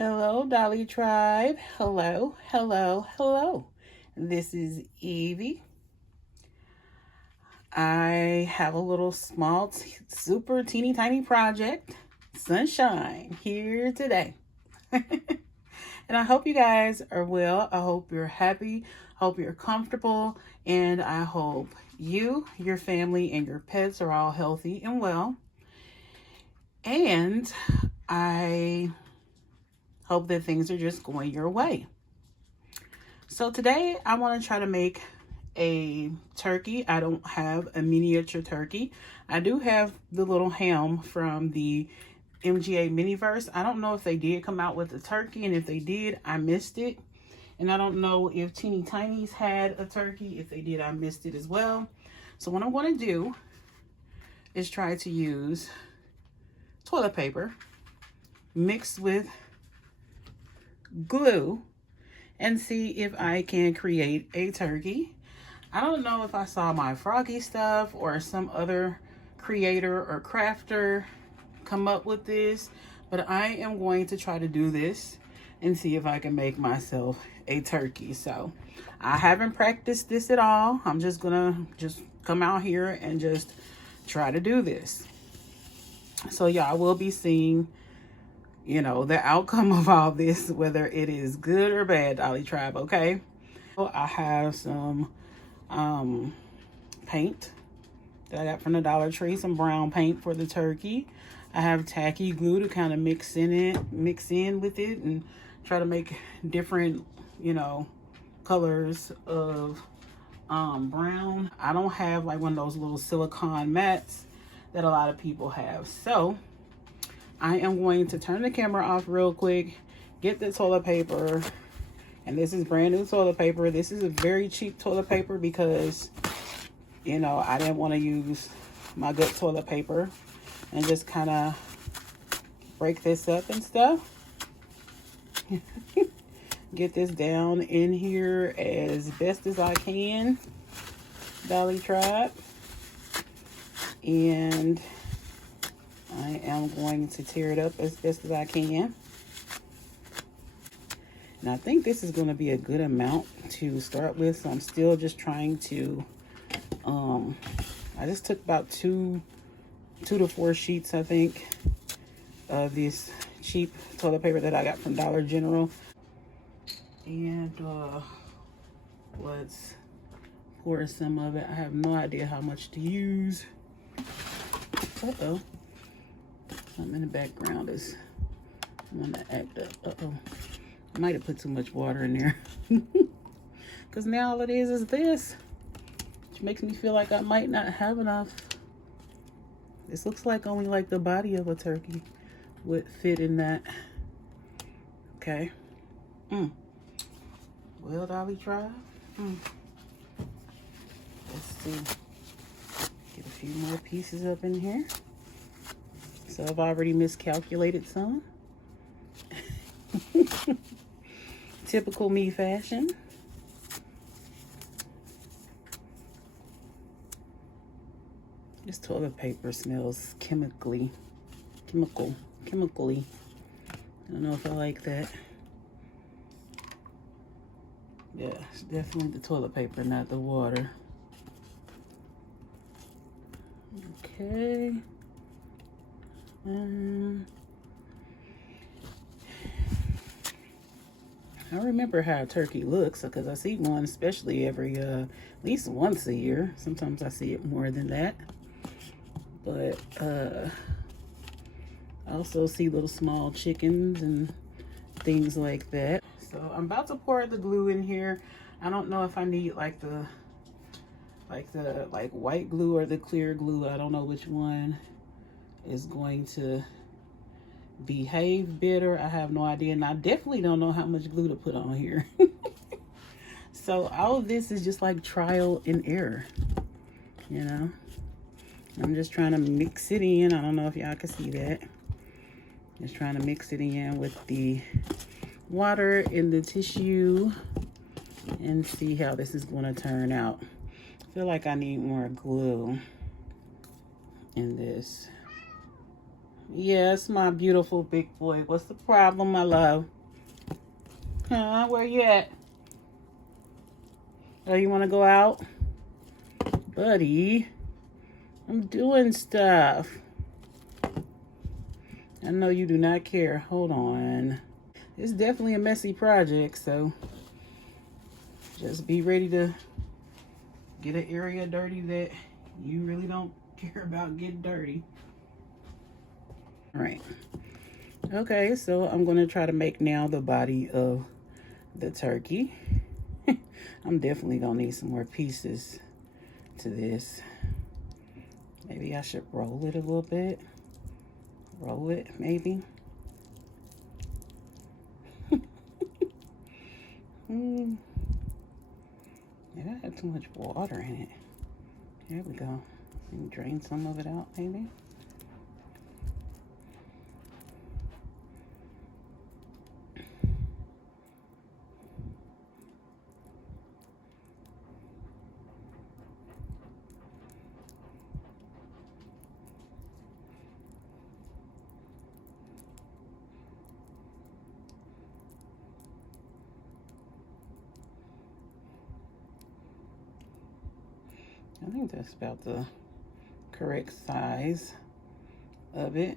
Hello, Dolly Tribe. Hello, hello, hello. This is Evie. I have a little small, super teeny tiny project, Sunshine, here today. And I hope you guys are well. I hope you're happy. I hope you're comfortable. And I hope you, your family, and your pets are all healthy and well. And I hope that things are just going your way. So today I want to try to make a turkey. I don't have a miniature turkey. I do have the little ham from the MGA Miniverse. I don't know if they did come out with a turkey, and if they did, I missed it. And I don't know if Teeny Tinies had a turkey. If they did, I missed it as well. So what I'm going to do is try to use toilet paper mixed with glue and see if I can create a turkey. I don't know if I saw my Froggy stuff or some other creator or crafter come up with this, but I am going to try to do this and see if I can make myself a turkey. So I haven't practiced this at all. I'm just gonna come out here and just try to do this. So y'all will be seeing, you know, the outcome of all this, whether it is good or bad, Dolly Tribe, okay? So I have some paint that I got from the Dollar Tree, some brown paint for the turkey. I have tacky glue to kind of mix in with it and try to make different, you know, colors of brown. I don't have like one of those little silicone mats that a lot of people have. So I am going to turn the camera off real quick, get the toilet paper, and this is brand new toilet paper. This is a very cheap toilet paper because, you know, I didn't want to use my good toilet paper, and just kind of break this up and stuff. Get this down in here as best as I can, Dolly Tribe. And I am going to tear it up as best as I can. And I think this is going to be a good amount to start with. So I'm still just trying to, I just took about two to 4 sheets, I think, of this cheap toilet paper that I got from Dollar General. And let's pour some of it. I have no idea how much to use. Uh-oh. Something in the background is want to act up. Uh-oh. I might have put too much water in there. Because now all it is this. Which makes me feel like I might not have enough. This looks like only like the body of a turkey would fit in that. Okay. Well, Dolly Tribe. Let's see. Get a few more pieces up in here. So I've already miscalculated some. Typical me fashion. This toilet paper smells chemically. I don't know if I like that. Yeah, it's definitely the toilet paper, not the water. Okay. I remember how a turkey looks because I see one, especially every at least once a year. Sometimes I see it more than that. But I also see little small chickens and things like that. So I'm about to pour the glue in here. I don't know if I need like the white glue or the clear glue. I don't know which one is going to behave better. I have no idea, and I definitely don't know how much glue to put on here. So all of this is just like trial and error, you know. I'm just trying to mix it in. I don't know if y'all can see that. Just trying to mix it in with the water in the tissue and see how this is going to turn out. I feel like I need more glue in this. Yes, my beautiful big boy. What's the problem, my love? Huh? Where you at? Oh, you want to go out? Buddy, I'm doing stuff. I know you do not care. Hold on. It's definitely a messy project, so just be ready to get an area dirty that you really don't care about getting dirty. All right. Okay, so I'm going to try to make now the body of the turkey. I'm definitely going to need some more pieces to this. Maybe I should roll it a little bit. Roll it, maybe. Maybe I have too much water in it. There we go. And drain some of it out, maybe. I think that's about the correct size of it.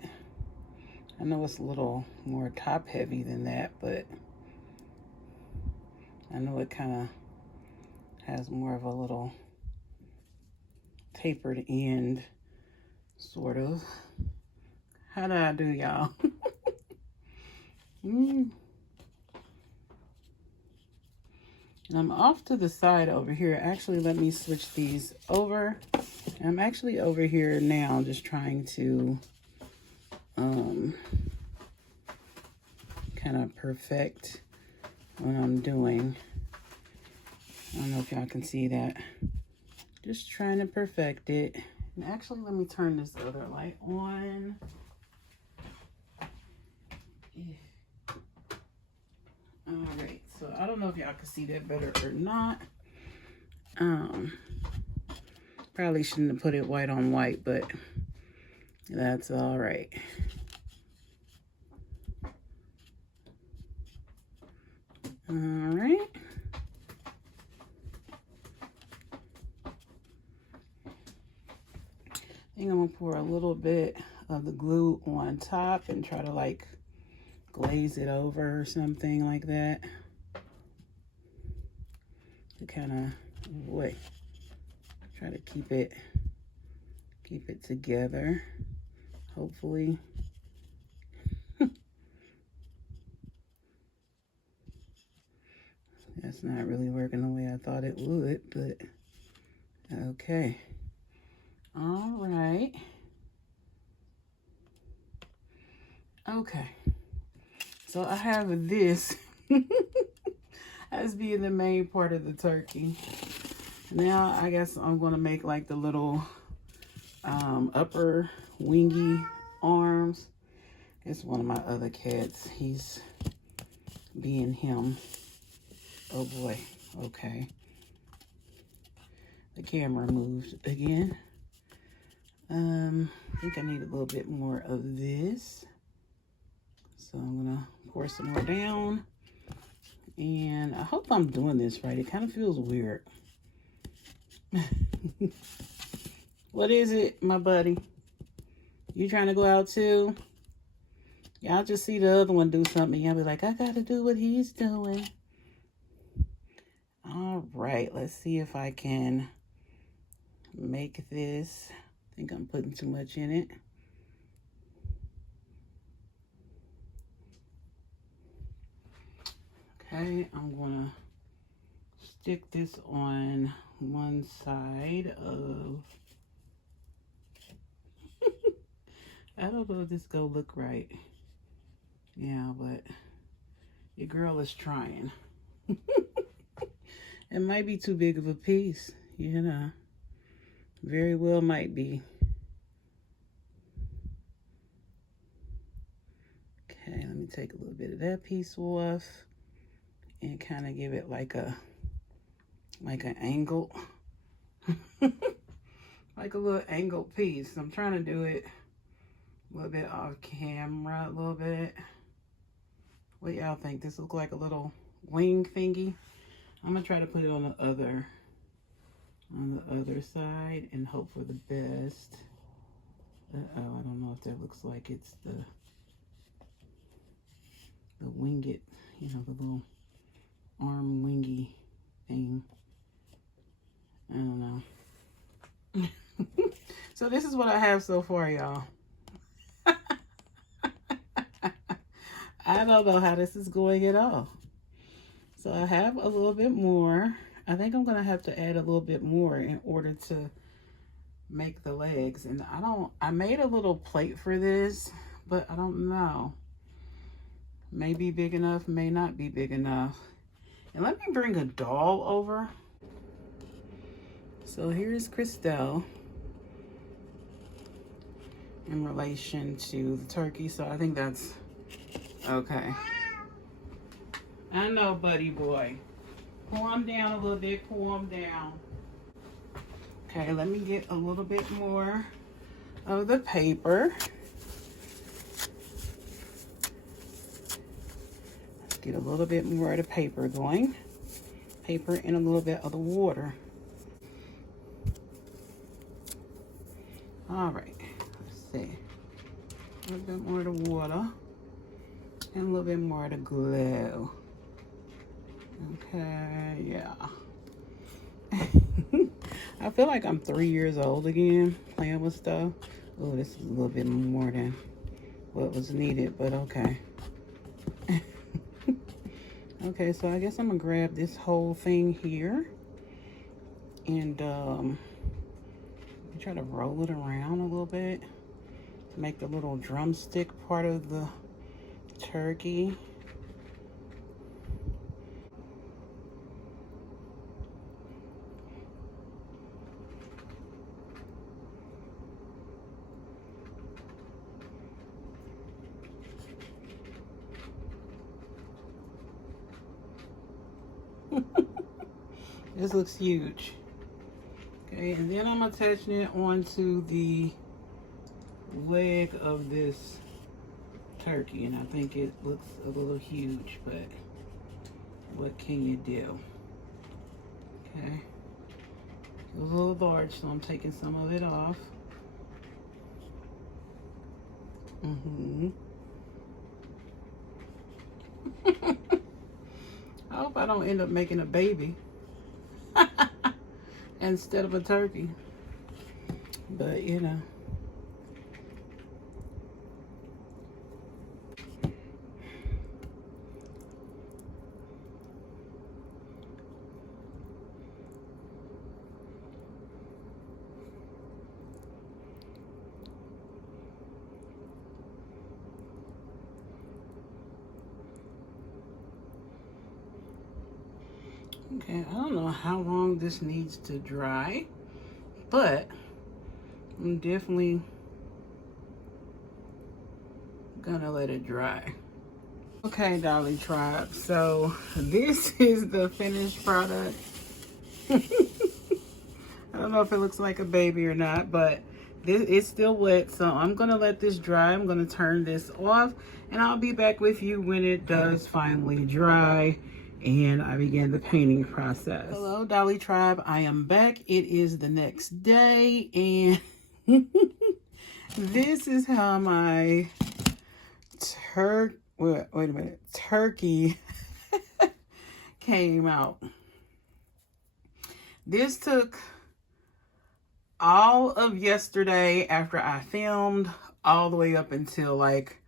I know it's a little more top heavy than that, but I know it kind of has more of a little tapered end, sort of. How did I do, y'all? And I'm off to the side over here. Actually, let me switch these over. I'm actually over here now just trying to kind of perfect what I'm doing. I don't know if y'all can see that. Just trying to perfect it. And actually, let me turn this other light on. All right, so I don't know if y'all can see that better or not. Probably shouldn't have put it white on white, but that's all right. All right. I think I'm gonna pour a little bit of the glue on top and try to like glaze it over or something like that. To kind of, try to keep it together, hopefully. That's not really working the way I thought it would, but okay. All right. Okay. So I have this as being the main part of the turkey. Now I guess I'm going to make like the little upper wingy arms. It's one of my other cats. He's being him. Oh boy. Okay. The camera moved again. I think I need a little bit more of this. So I'm gonna pour some more down. And I hope I'm doing this right. It kind of feels weird. What is it, my buddy? You trying to go out too? Y'all just see the other one do something. Y'all be like, I gotta do what he's doing. All right, let's see if I can make this. I think I'm putting too much in it. Okay, I'm gonna stick this on one side of, I don't know if this gonna look right. Yeah, but your girl is trying. It might be too big of a piece, you know. Very well might be. Okay, let me take a little bit of that piece off and kind of give it like an angle. Like a little angled piece. I'm trying to do it A little bit off camera, a little bit. What y'all think? This looks like a little wing thingy. I'm gonna try to put it on the other side and hope for the best. Uh-oh, I don't know if that looks like it's the winged, you know, the little arm wingy thing. I don't know. So this is what I have so far, y'all. I don't know how this is going at all. So I have a little bit more. I think I'm gonna have to add a little bit more in order to make the legs. And I made a little plate for this, but I don't know. May be big enough, may not be big enough. And let me bring a doll over. So here's Christelle in relation to the turkey. So I think that's okay. I know, buddy boy. Calm down a little bit, calm down. Okay, let me get a little bit more of the paper. Let's get a little bit more of the paper going. Paper and a little bit of the water. All right, let's see. A little bit more of the water and a little bit more of the glue. Okay, yeah. I feel like I'm 3 years old again, playing with stuff. Oh, this is a little bit more than what was needed, but okay. Okay, so I guess I'm gonna grab this whole thing here and try to roll it around a little bit to make the little drumstick part of the turkey. This looks huge. Okay, and then I'm attaching it onto the leg of this turkey, and I think it looks a little huge, but what can you do? Okay, it was a little large, so I'm taking some of it off. I hope I don't end up making a baby instead of a turkey, but you know. Okay, I don't know how long this needs to dry, but I'm definitely gonna let it dry. Okay, Dolly Tribe, so this is the finished product. I don't know if it looks like a baby or not, but it's still wet, so I'm gonna let this dry. I'm gonna turn this off, and I'll be back with you when it does finally dry and I begin the painting process. Hello, Dolly Tribe. I am back. It is the next day, and this is how my turkey came out. This took all of yesterday after I filmed, all the way up until like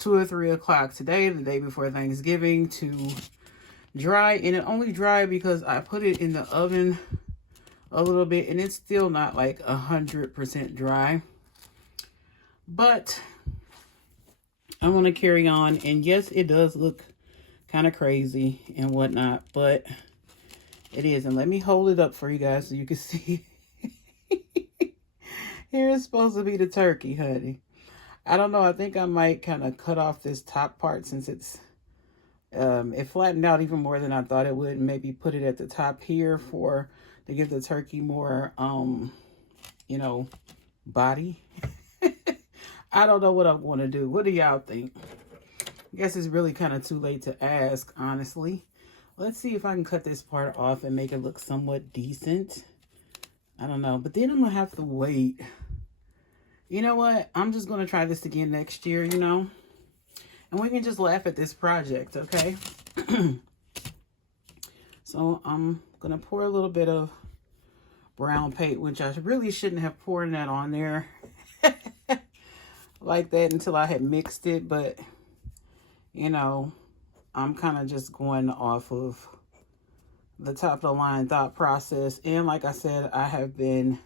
2 or 3 o'clock today, the day before Thanksgiving, to dry. And it only dried because I put it in the oven a little bit, and it's still not like 100% dry, but I'm going to carry on. And yes, it does look kind of crazy and whatnot, but it is. And let me hold it up for you guys so you can see. Here's supposed to be the turkey, honey. I don't know. I think I might kind of cut off this top part since it's it flattened out even more than I thought it would. Maybe put it at the top here to give the turkey more you know, body. I don't know what I'm going to do. What do y'all think? I guess it's really kind of too late to ask, honestly. Let's see if I can cut this part off and make it look somewhat decent. I don't know. But then I'm going to have to wait. You know what? I'm just going to try this again next year, you know. And we can just laugh at this project, okay? So I'm going to pour a little bit of brown paint, which I really shouldn't have poured that on there like that until I had mixed it. But, you know, I'm kind of just going off of the top of the line thought process. And like I said, I have been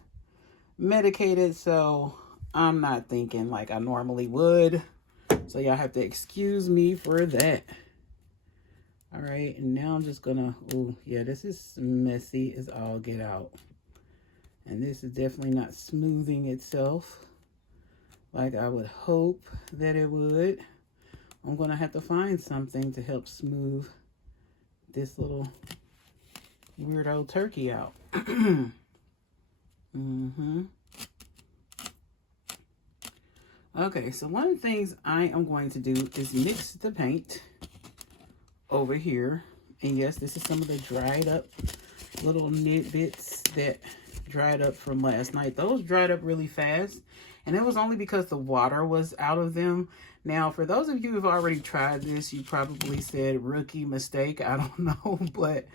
medicated, so I'm not thinking like I normally would. So y'all have to excuse me for that. All right, and now I'm just gonna, oh yeah, this is messy as all get out. And this is definitely not smoothing itself like I would hope that it would. I'm gonna have to find something to help smooth this little weirdo turkey out. Okay, so one of the things I am going to do is mix the paint over here. And yes, this is some of the dried up little bits that dried up from last night. Those dried up really fast, and it was only because the water was out of them. Now, for those of you who've already tried this, you probably said rookie mistake. I don't know, but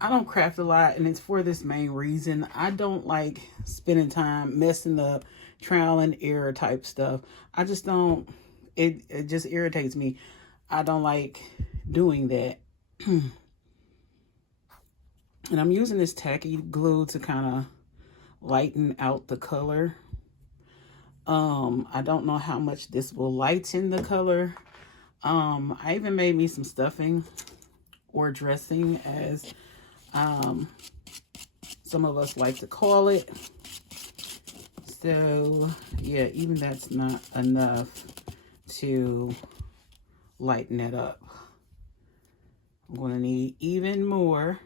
I don't craft a lot, and it's for this main reason. I don't like spending time messing up trial and error type stuff. I just don't, it just irritates me. I don't like doing that. And I'm using this tacky glue to kind of lighten out the color. I don't know how much this will lighten the color. I even made me some stuffing or dressing, as some of us like to call it. So yeah, even that's not enough to lighten it up. I'm going to need even more.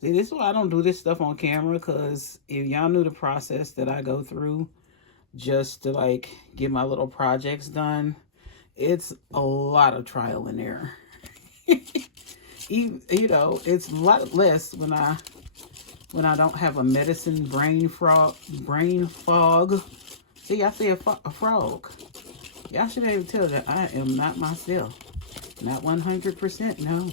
See, this is why I don't do this stuff on camera, because if y'all knew the process that I go through just to like get my little projects done, it's a lot of trial and error. You know, it's a lot less when I don't have a medicine brain fog. See, I say a frog. Y'all should be able to tell that I am not myself. Not 100%, no.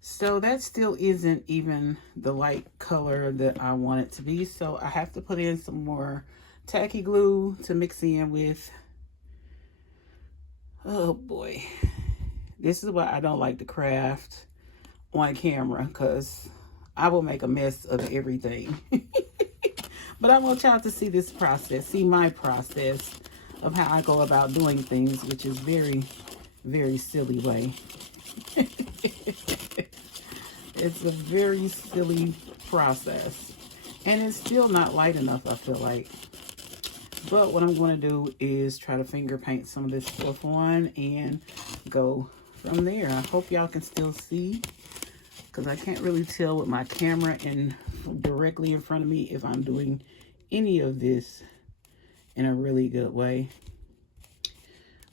So that still isn't even the light color that I want it to be. So I have to put in some more tacky glue to mix in with. Oh boy. This is why I don't like to craft on camera, because I will make a mess of everything. But I want y'all to see this process, see my process of how I go about doing things, which is very, very silly way. It's a very silly process. And it's still not light enough, I feel like. But what I'm going to do is try to finger paint some of this stuff on and go from there. I hope y'all can still see, because I can't really tell with my camera and directly in front of me if I'm doing any of this in a really good way.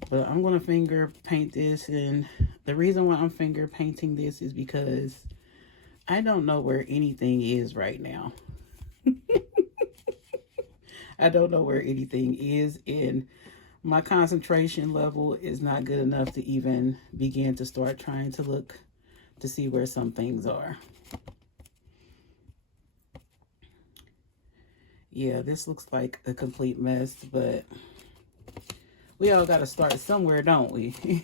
But I'm going to finger paint this, and the reason why I'm finger painting this is because I don't know where anything is right now. I don't know where anything is, and my concentration level is not good enough to even begin to start trying to look to see where some things are. Yeah, this looks like a complete mess, but we all got to start somewhere, don't we?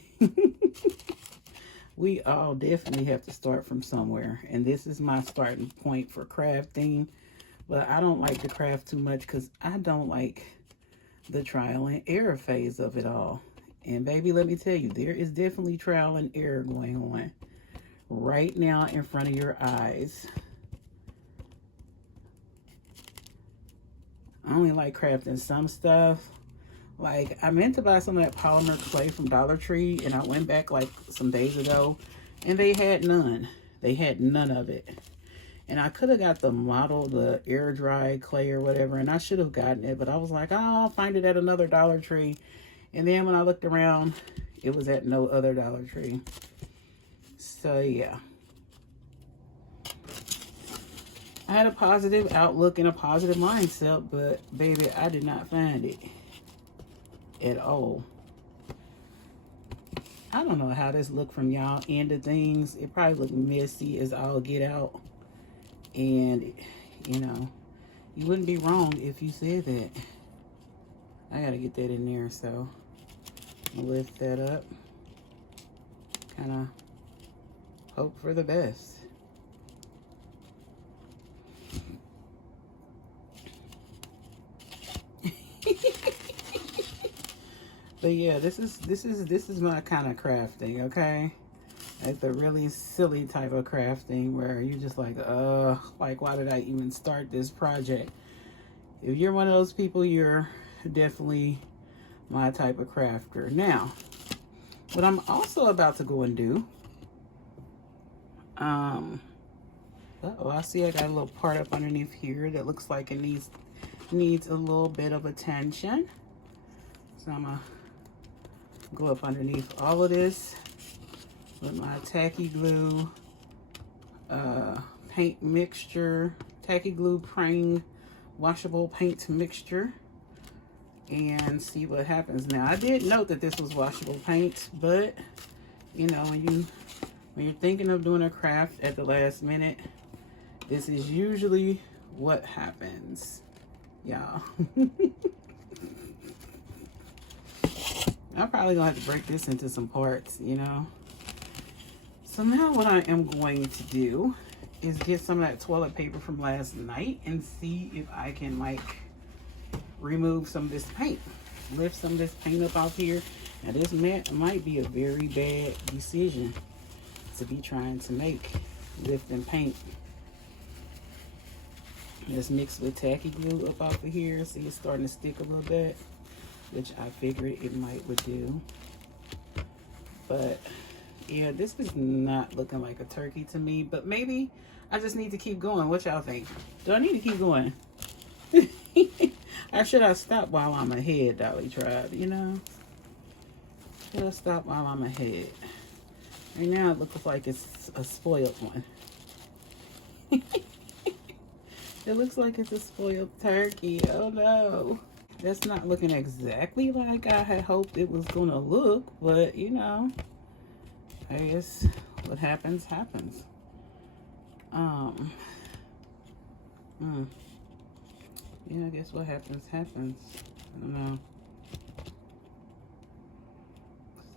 We all definitely have to start from somewhere, and this is my starting point for crafting. But I don't like to craft too much, because I don't like the trial and error phase of it all. And baby, let me tell you, there is definitely trial and error going on right now in front of your eyes. I only like crafting some stuff. Like, I meant to buy some of that polymer clay from Dollar Tree, and I went back like some days ago, and they had none. They had none of it. And I could have got the model, the air dry clay or whatever, and I should have gotten it, but I was like, oh, I'll find it at another Dollar Tree. And then when I looked around, it was at no other Dollar Tree. So yeah. I had a positive outlook and a positive mindset, but baby, I did not find it at all. I don't know how this looked from y'all end of things. It probably looked messy as all get out. And, you know, you wouldn't be wrong if you said that. I gotta get that in there, so I'll lift that up. Kind of hope for the best. But yeah, this is my kind of crafting, okay? Like the really silly type of crafting where you're just like why did I even start this project? If you're one of those people, you're definitely my type of crafter. Now, what I'm also about to go and do, I see I got a little part up underneath here that looks like it needs a little bit of attention. So I'm gonna go up underneath all of this with my tacky glue paint mixture, tacky glue praying washable paint mixture, and see what happens. Now, I did note that this was washable paint, but you know, when you're thinking of doing a craft at the last minute, this is usually what happens, y'all. I'm probably gonna have to break this into some parts, you know. So now what I am going to do is get some of that toilet paper from last night and see if I can like remove some of this paint, lift some of this paint up off here. Now this might be a very bad decision to be trying to make, lifting paint. Let's mix with tacky glue up off of here. See, it's starting to stick a little bit, which I figured it might would do. But yeah, this is not looking like a turkey to me, but maybe I just need to keep going. What y'all think? Do I need to keep going? Or should I stop while I'm ahead, Dolly Tribe, you know? Should I stop while I'm ahead? Right now it looks like it's a spoiled one. It looks like it's a spoiled turkey. Oh no. That's not looking exactly like I had hoped it was gonna look, but you know, I guess what happens, happens. Yeah, I guess what happens, happens. I don't know.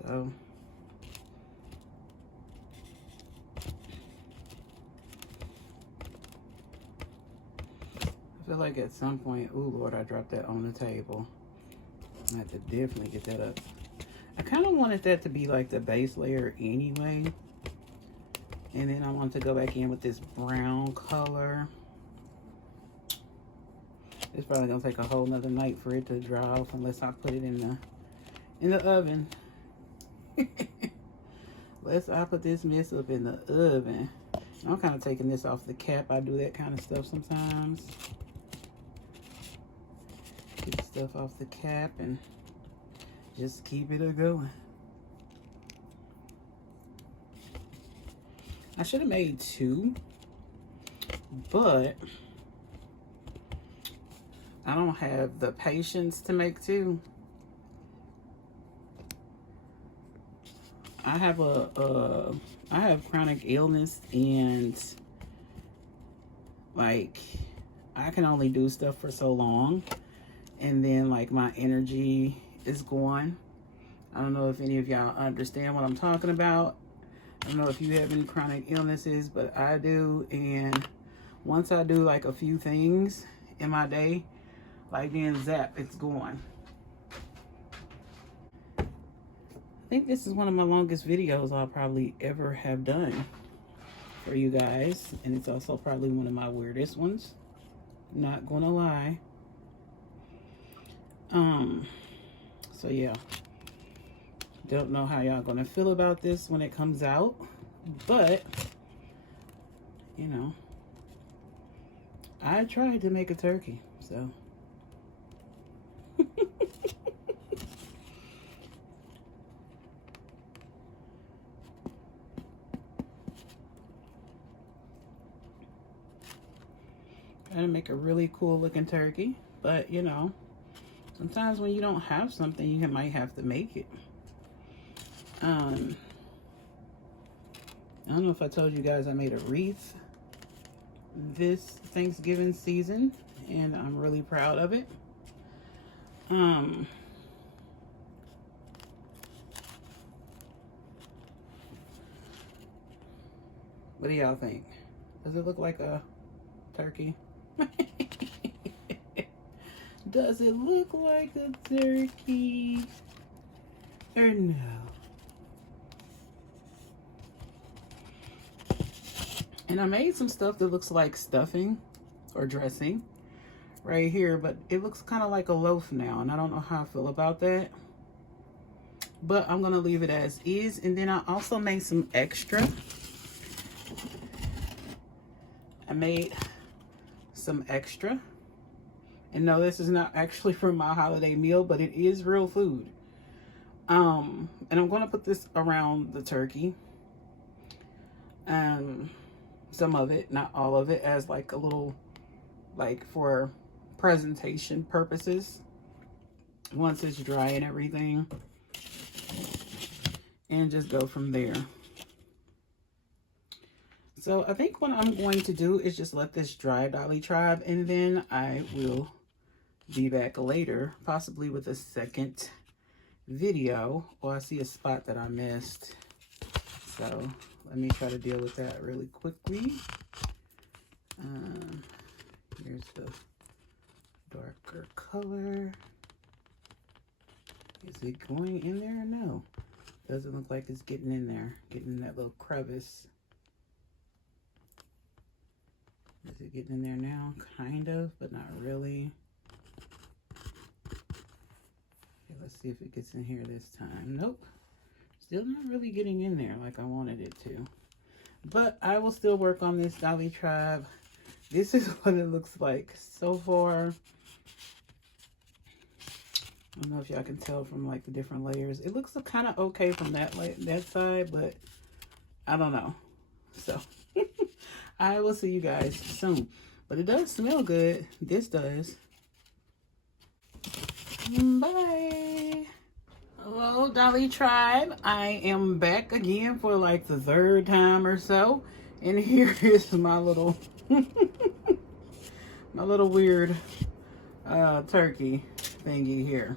So, I feel like at some point, ooh, Lord, I dropped that on the table. I have to definitely get that up. I kind of wanted that to be like the base layer anyway. And then I want to go back in with this brown color. It's probably gonna take a whole nother night for it to dry off unless I put it in the oven. Unless I put this mess up in the oven. I'm kind of taking this off the cap. I do that kind of stuff sometimes. Get stuff off the cap and just keep it going. I should have made two, but I don't have the patience to make two. I have I have chronic illness, and like I can only do stuff for so long, and then like my energy is gone. I don't know if any of y'all understand what I'm talking about. I don't know if you have any chronic illnesses, but I do. And once I do like a few things in my day, like then zap, it's gone. I think this is one of my longest videos I'll probably ever have done for you guys. And it's also probably one of my weirdest ones. Not gonna lie. So yeah. Don't know how y'all gonna feel about this when it comes out, but you know, I tried to make a turkey, so. Trying to make a really cool looking turkey, but you know, sometimes when you don't have something, you might have to make it. I don't know if I told you guys I made a wreath this Thanksgiving season, and I'm really proud of it. What do y'all think? Does it look like a turkey? Does it look like a turkey or no? And I made some stuff that looks like stuffing or dressing right here, but it looks kind of like a loaf now, and I don't know how I feel about that. But I'm gonna leave it as is. And then I also made some extra. I made some extra. And no, this is not actually for my holiday meal, but it is real food. And I'm gonna put this around the turkey. Some of it, not all of it, as like a little, like for presentation purposes. Once it's dry and everything. And just go from there. So I think what I'm going to do is just let this dry, Dolly Tribe, and then I will be back later, possibly with a second video. Oh, I see a spot that I missed. So let me try to deal with that really quickly. Here's the darker color. Is it going in there or no? Doesn't look like it's getting in there, getting in that little crevice. Is it getting in there now? Kind of, but not really. Okay, let's see if it gets in here this time. Nope. Still not really getting in there like I wanted it to. But I will still work on this, Dolly Tribe. This is what it looks like so far. I don't know if y'all can tell from like the different layers. It looks kind of okay from that side, but I don't know. So I will see you guys soon. But it does smell good. This does. Bye. Hello, Dolly Tribe. I am back again for like the third time or so. And here is my little my little weird turkey thingy here.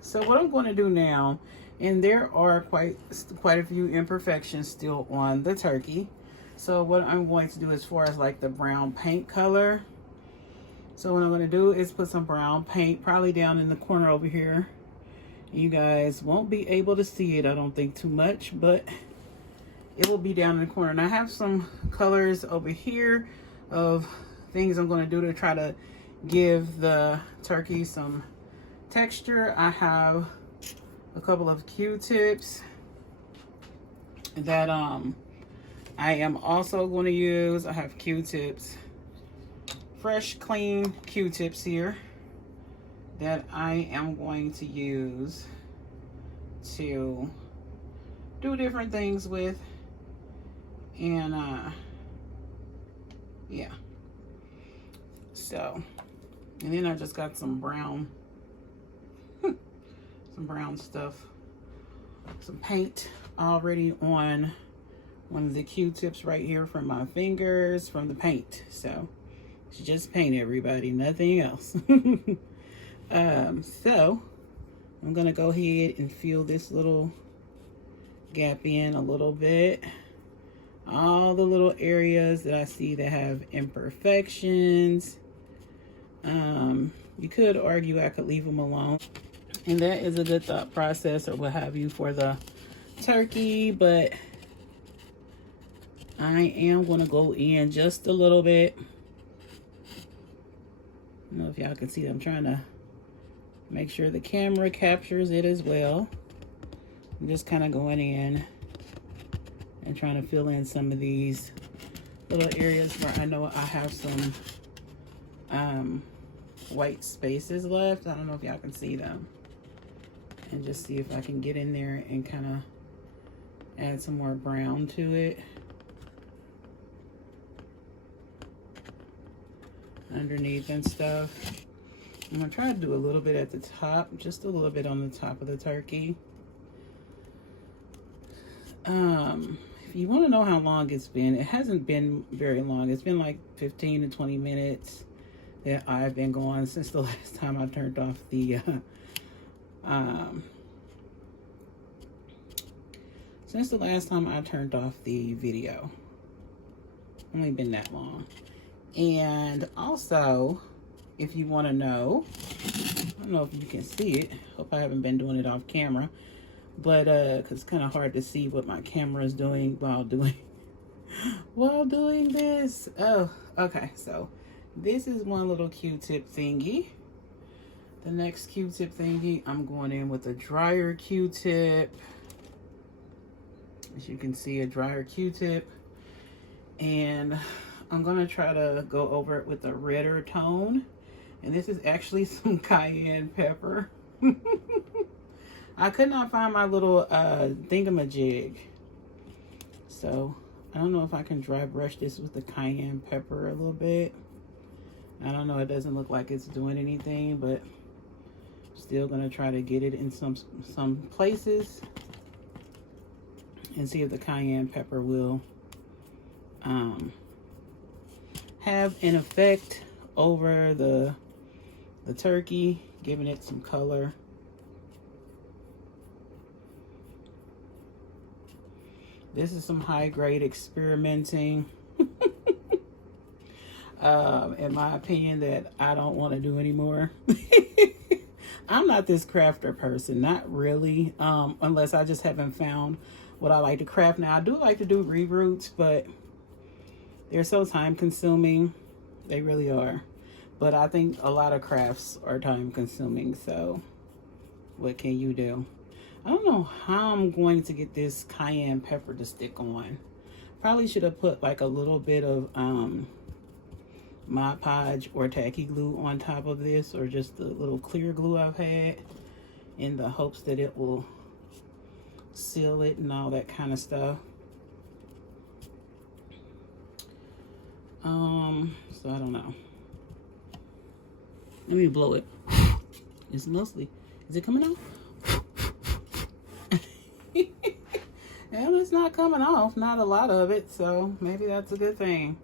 So what I'm going to do now, and there are quite a few imperfections still on the turkey. So what I'm going to do as far as like the brown paint color. So what I'm going to do is put some brown paint probably down in the corner over here. You guys won't be able to see it, I don't think, too much, but it will be down in the corner. And I have some colors over here of things I'm going to do to try to give the turkey some texture. I have a couple of Q-tips that I am also going to use. I have Q-tips, fresh, clean Q-tips here that I am going to use to do different things with. And yeah. So, and then I just got some brown stuff, some paint already on one of the Q-tips right here from my fingers from the paint. So it's just paint, everybody, nothing else. So I'm gonna go ahead and fill this little gap in a little bit. All the little areas that I see that have imperfections. You could argue I could leave them alone, and that is a good thought process or what have you for the turkey, but I am going to go in just a little bit. I don't know if y'all can see that. I'm trying to make sure the camera captures it as well. I'm just kind of going in and trying to fill in some of these little areas where I know I have some white spaces left. I don't know if y'all can see them. And just see if I can get in there and kind of add some more brown to it. Underneath and stuff. I'm gonna try to do a little bit at the top, just a little bit on the top of the turkey. If you want to know how long it's been, it hasn't been very long. It's been like 15 to 20 minutes that I've been going since the last time I turned off the since the last time I turned off the video. Only been that long. And also, if you want to know, I don't know if you can see it. Hope I haven't been doing it off camera, but cause it's kind of hard to see what my camera is doing while doing this. Oh, okay. So this is one little Q-tip thingy. The next Q-tip thingy, I'm going in with a drier Q-tip. As you can see, a drier Q-tip. And I'm going to try to go over it with a redder tone. And this is actually some cayenne pepper. I could not find my little thingamajig. So, I don't know if I can dry brush this with the cayenne pepper a little bit. I don't know, it doesn't look like it's doing anything, but still gonna try to get it in some places and see if the cayenne pepper will have an effect over the turkey, giving it some color. This is some high grade experimenting. In my opinion, that I don't want to do anymore. I'm not this crafter person, not really, unless I just haven't found what I like to craft. Now, I do like to do re-roots, but they're so time consuming. They really are. But I think a lot of crafts are time consuming, so what can you do? I don't know how I'm going to get this cayenne pepper to stick on. Probably should have put like a little bit of Mod Podge or tacky glue on top of this, or just the little clear glue I've had, in the hopes that it will seal it and all that kind of stuff. So I don't know. Let me blow it. It's mostly, is it coming out? Well, it's not coming off, not a lot of it, so maybe that's a good thing.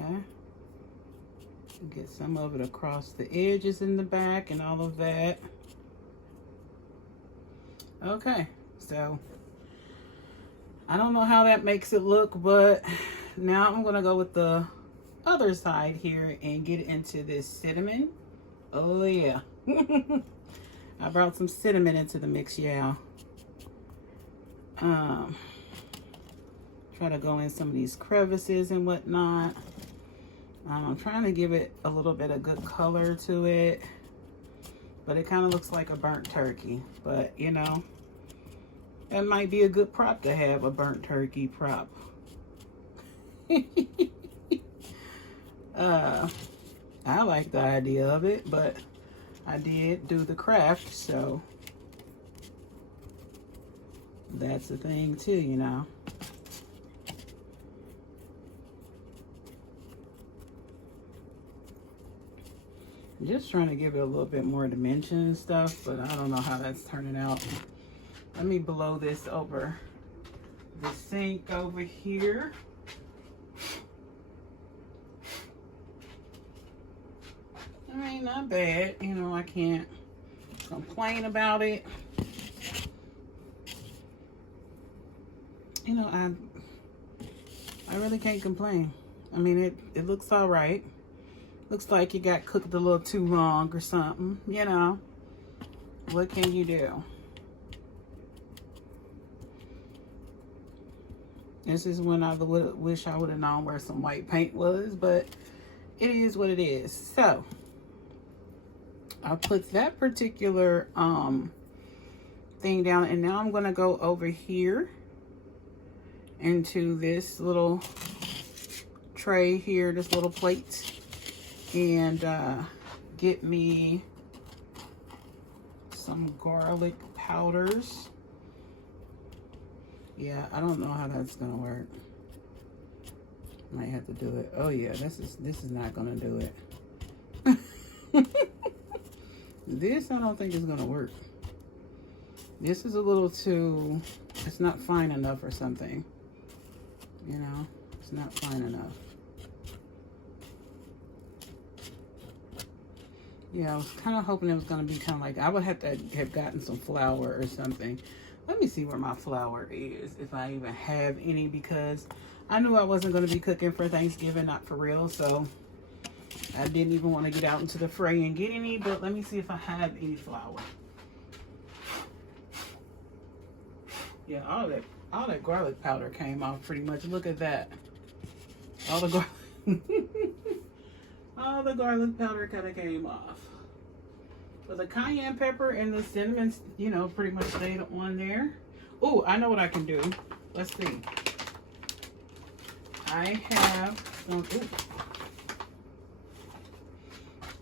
Okay. Get some of it across the edges in the back and all of that. Okay, so I don't know how that makes it look, but now I'm gonna go with the other side here and get into this cinnamon. Oh yeah. I brought some cinnamon into the mix, yeah. Try to go in some of these crevices and whatnot. I'm trying to give it a little bit of good color to it, but it kind of looks like a burnt turkey. But you know, that might be a good prop to have, a burnt turkey prop. I like the idea of it, but I did do the craft, so that's the thing too, you know. I'm just trying to give it a little bit more dimension and stuff, but I don't know how that's turning out. Let me blow this over the sink over here. I mean, not bad. You know, I can't complain about it. You know, I really can't complain. I mean, it looks all right. Looks like you got cooked a little too long or something, you know. What can you do? This is when I wish I would have known where some white paint was, but it is what it is. So, I put that particular thing down. And now I'm going to go over here into this little tray here, this little plate, and get me some garlic powders. Yeah, I don't know how that's gonna work. Might have to do it. Oh yeah, this is not gonna do it. This I don't think is gonna work. This is a little too, it's not fine enough or something. You know, it's not fine enough. Yeah, I was kind of hoping it was going to be kind of like, I would have to have gotten some flour or something. Let me see where my flour is, if I even have any, because I knew I wasn't going to be cooking for Thanksgiving, not for real. So I didn't even want to get out into the fray and get any, but let me see if I have any flour. Yeah, all that garlic powder came off pretty much. Look at that. All the garlic. All the garlic powder kind of came off. But the cayenne pepper and the cinnamon, you know, pretty much stayed on there. Oh, I know what I can do. Let's see. I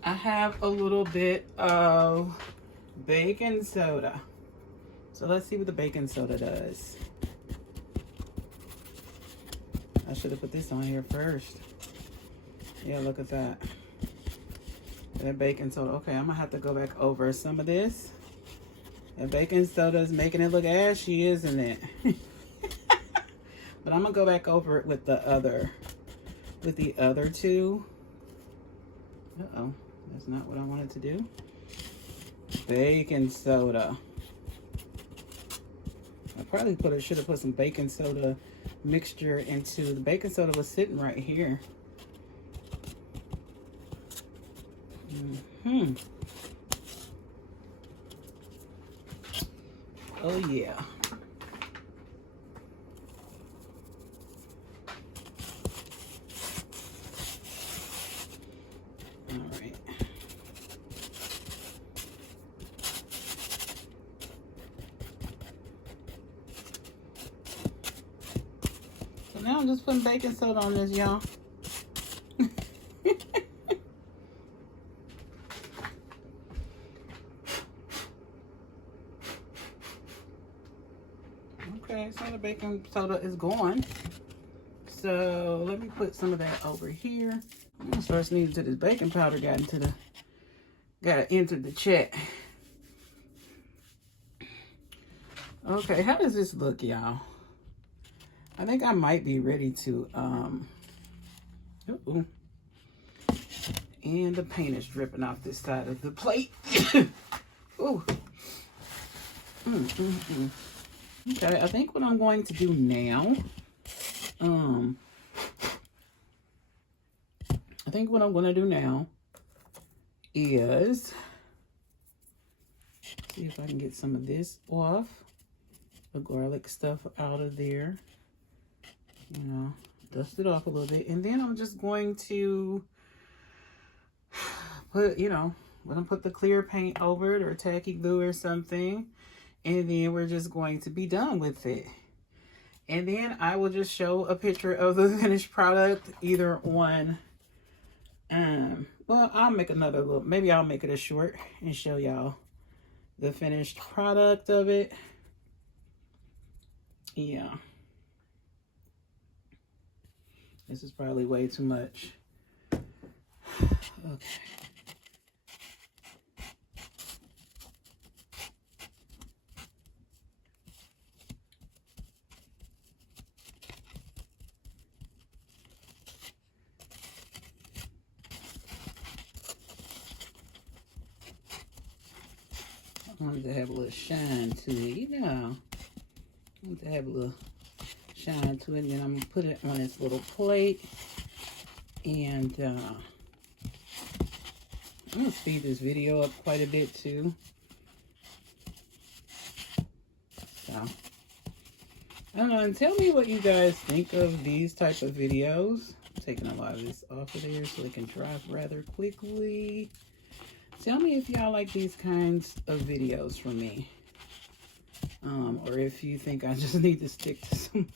have a little bit of baking soda. So let's see what the baking soda does. I should have put this on here first. Yeah, look at that. That baking soda. Okay, I'm gonna have to go back over some of this. That baking soda is making it look ashy, isn't it? But I'm gonna go back over it with the other two. Uh-oh, that's not what I wanted to do. Baking soda. I probably should have put some baking soda mixture into the baking soda. Was sitting right here. Oh yeah. All right. So now I'm just putting baking soda on this, y'all. Okay, so the baking soda is gone. So let me put some of that over here. I'm gonna start sneezing till this baking powder got entered the chat. Okay, how does this look, y'all? I think I might be ready to and the paint is dripping off this side of the plate. Ooh. Okay, I think what I'm going to do now, is see if I can get some of this off, the garlic stuff out of there, you know, dust it off a little bit. And then I'm just going to put, you know, I'm going to put the clear paint over it or tacky glue or something. And then we're just going to be done with it. And then I will just show a picture of the finished product either on, well, I'll make another little, maybe I'll make it a short and show y'all the finished product of it. Yeah. This is probably way too much. Okay. I wanted to have a little shine to it, you know. I want to have a little shine to it, and then I'm gonna put it on this little plate. And I'm gonna speed this video up quite a bit too. So I don't know, and tell me what you guys think of these type of videos. I'm taking a lot of this off of there so it can dry rather quickly. Tell me if y'all like these kinds of videos from me. Or if you think I just need to stick to some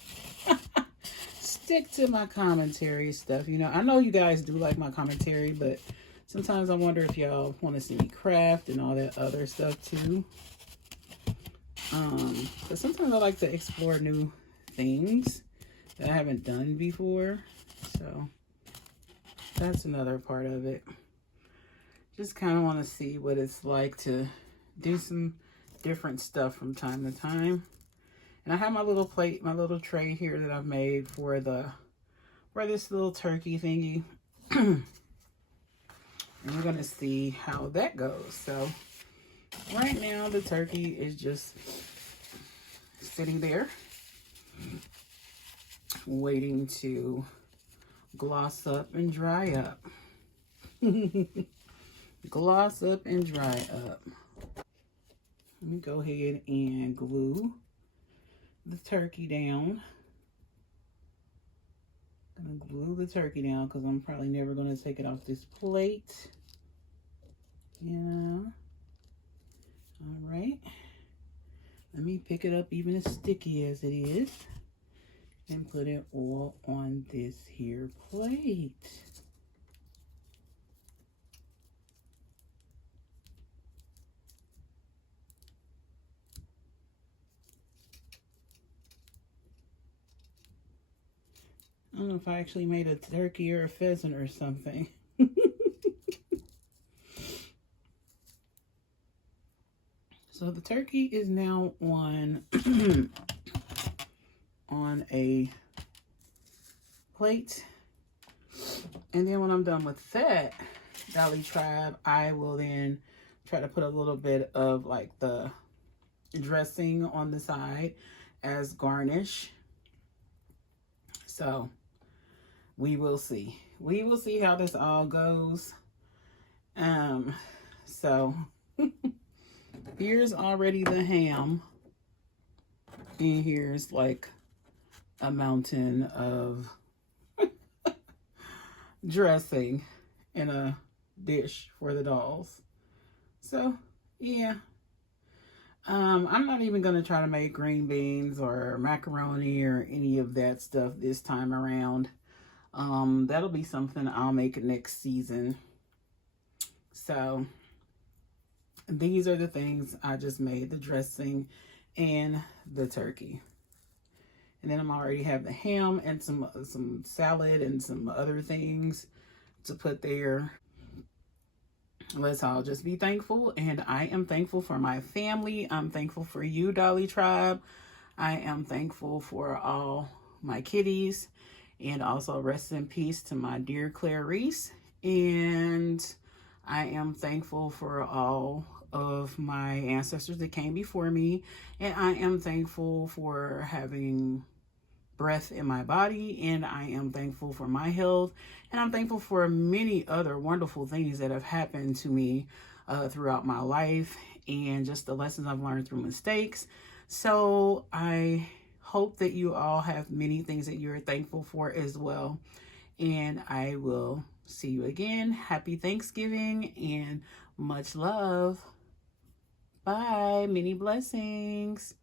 stick to my commentary stuff. You know, I know you guys do like my commentary, but sometimes I wonder if y'all want to see me craft and all that other stuff too. But sometimes I like to explore new things that I haven't done before. So that's another part of it. Just kind of want to see what it's like to do some different stuff from time to time. And I have my little plate, my little tray here that I've made for this little turkey thingy. And we're going to see how that goes. So right now the turkey is just sitting there waiting to gloss up and dry up. Gloss up and dry up. Let me go ahead and glue the turkey down. I'm gonna glue the turkey down because I'm probably never gonna take it off this plate. Yeah. All right. Let me pick it up even as sticky as it is and put it all on this here plate. I don't know if I actually made a turkey or a pheasant or something. So the turkey is now on on a plate. And then when I'm done with that, Dolly Tribe, I will then try to put a little bit of like the dressing on the side as garnish. So we will see. We will see how this all goes. So here's already the ham. And here's like a mountain of dressing in a dish for the dolls. So yeah. I'm not even going to try to make green beans or macaroni or any of that stuff this time around. That'll be something I'll make next season. So these are the things I just made, the dressing and the turkey. And then I'm already have the ham and some salad and some other things to put there. Let's all just be thankful. And I am thankful for my family. I'm thankful for you, Dolly Tribe. I am thankful for all my kitties. And also rest in peace to my dear Clarice. And I am thankful for all of my ancestors that came before me. And I am thankful for having breath in my body, and I am thankful for my health, and I'm thankful for many other wonderful things that have happened to me throughout my life, and just the lessons I've learned through mistakes. So I hope that you all have many things that you're thankful for as well, and I will see you again. Happy Thanksgiving and much love. Bye. Many blessings.